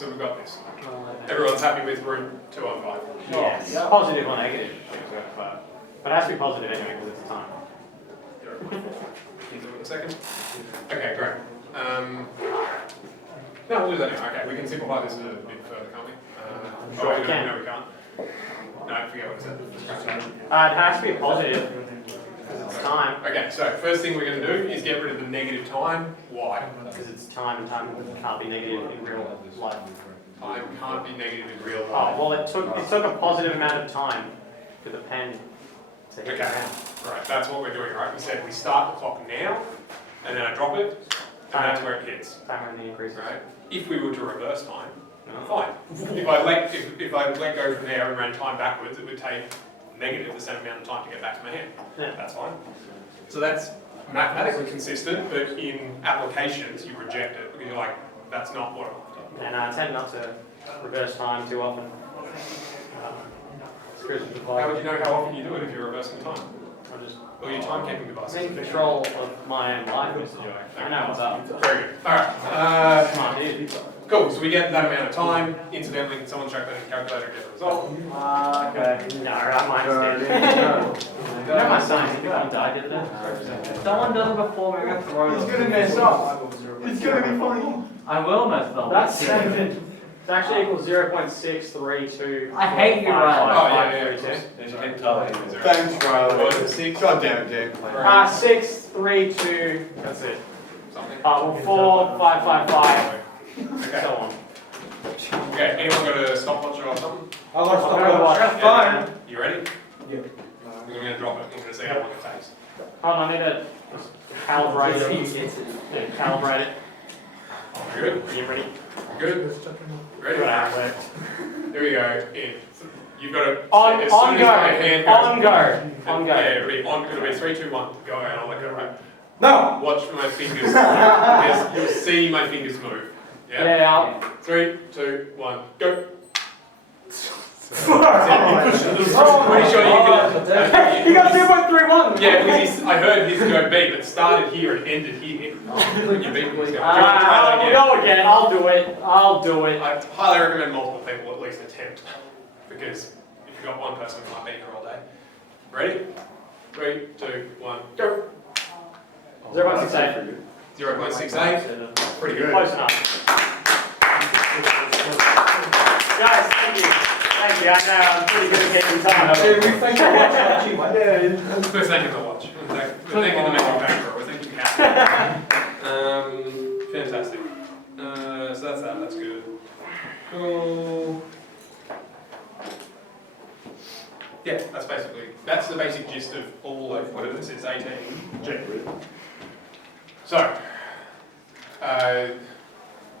So we've got this. Everyone's happy with room 215? Yes. Yeah. Positive or negative. But it has to be positive anyway because it's time. Can you do it in a second? Okay, great. No, we'll do that anyway. Okay, we can simplify this a bit further, can't we? Sure, we can. No, we can't. No, forget what I said. It has to be positive because it's time. Okay, so first thing we're going to do is get rid of the negative time. Why? Because it's time and time can't be negative in real life. Time can't be negative in real Oh, life. well, it took a positive amount of time for the pen to hit the Okay, ground. right, that's what we're doing, right? We said we start the clock now, and then I drop it, and that's where it hits. Time only increases. Right? If we were to reverse time, fine. If I let go from there and ran time backwards, it would take negative the same amount of time to get back to my hand. Yeah. That's fine. So that's mathematically consistent, but in applications you reject it because you're like, that's not what I'm after. And I tend not to reverse time too often. How would you know how often you do it if you're reversing time? Or your timekeeping device? I'm in control of my own life, Mr. Joy. I know what's up. Very good. Alright. Smart dude. Cool, so we get that amount of time. Incidentally, can someone check that in the calculator and get the result? Okay. No, I might instead. You know my son, he died the other day. Someone does it before me, I'm going to throw them. It's going to mess up. It's going to be funny. I will mess up. That's 7. It's actually equals 0.632. I hate you, Riley. Thanks, Riley. God damn it, dude. 632. That's it. Something? 4, 5, 5, 5. Okay. So on. Okay, anyone got a stopwatch or something? I want to stop. That's fine. You ready? Yeah. I'm going to drop it. I'm going to see how long it takes. Hold on, I need to calibrate it. Yeah, calibrate it. Good. Are you ready? Good. Ready? Right. Here we go. You've got to On as go. soon as my hand goes, On go. On go. Yeah, ready. It'll be 3, 2, 1. Go and I'll let go. Right. No! Watch my fingers. Yes, you'll see my fingers move. Yeah. Yeah. 3, 2, 1. Go. Oh, Pretty sure you can. He got 2.31! Yeah, because I heard his go beat, but started here and ended here. You beat me. Do you want to try that again? We'll go again. I'll do it. I'll do it. I highly recommend multiple people at least attempt, because if you've got one person, it might be here all day. Ready? 3, 2, 1, go. 0.68. 0.68. Pretty good. Close enough. Guys, thank you. Thank you. I know I'm pretty good at getting time. Dude, we thank you for watching. Yeah. We're thanking the watch. We're thanking the manufacturer. We're thanking Cat. Fantastic. So that's that. That's good. Cool. Yeah, that's the basic gist of all of what it is. It's 18. So,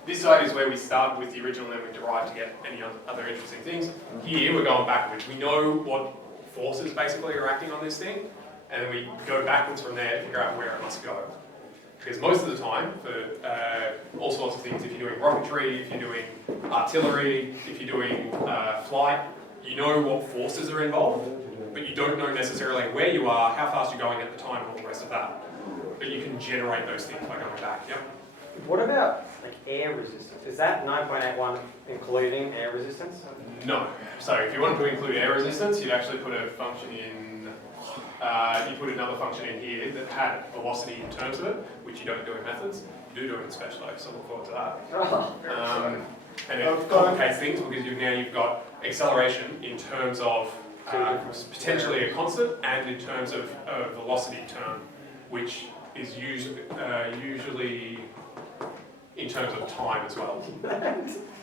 this side is where we start with the original and then we derive to get any other interesting things. Here we're going backwards. We know what forces basically are acting on this thing, and then we go backwards from there to figure out where it must go. Because most of the time, for all sorts of things, if you're doing rocketry, if you're doing artillery, if you're doing flight, you know what forces are involved, but you don't know necessarily where you are, how fast you're going at the time, and all the rest of that. But you can generate those things by going back, yep. What about like air resistance? Is that 9.81 including air resistance? No. So if you wanted to include air resistance, you'd actually put a function in, you put another function in here that had velocity in terms of it, which you don't do in methods. You do it in special, so look forward to that. And it complicates things because you've got acceleration in terms of potentially a constant and in terms of a velocity term, which is usually in terms of time as well.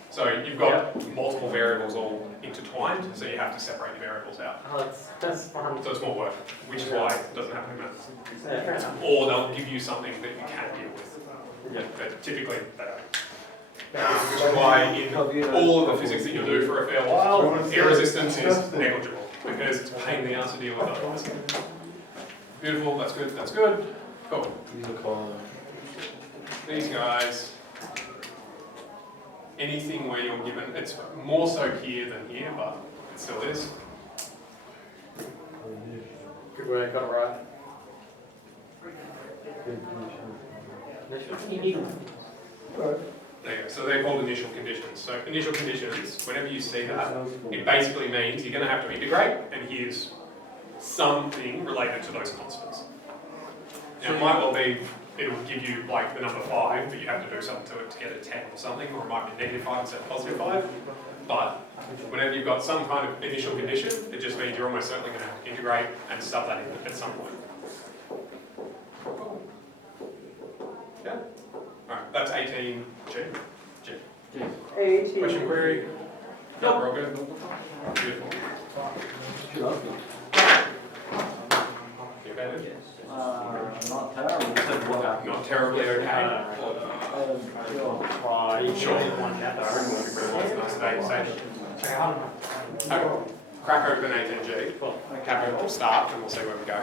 So you've got multiple variables all intertwined, so you have to separate your variables out. Oh, that's fun. So it's more work, which is why it doesn't happen in maths. Yeah, fair enough. Or they'll give you something that you can deal with. Yeah. But typically they don't. Which is why in all of the physics that you'll do for a fair while, air resistance is negligible, because it's a pain in the ass to deal with otherwise. Beautiful, that's good, that's good. Cool. These guys, anything where you're given, it's more so here than here, but it still is. Good work, got it right. There you go. So they're called initial conditions. So initial conditions, whenever you see that, it basically means you're going to have to integrate, and here's something related to those constants. Now, it might well be, it'll give you like the number 5, but you have to do something to it to get a 10 or something, or it might be -5 instead of +5. But whenever you've got some kind of initial condition, it just means you're almost certainly going to have to integrate and sub that in at some point. Yeah? Alright, that's 18G. G. 18. Question, query? No, we're all good? Beautiful. You okay? Not terrible. Not terribly okay. Sure. Nice day, okay. Crack open 18G. We'll start and we'll see where we go.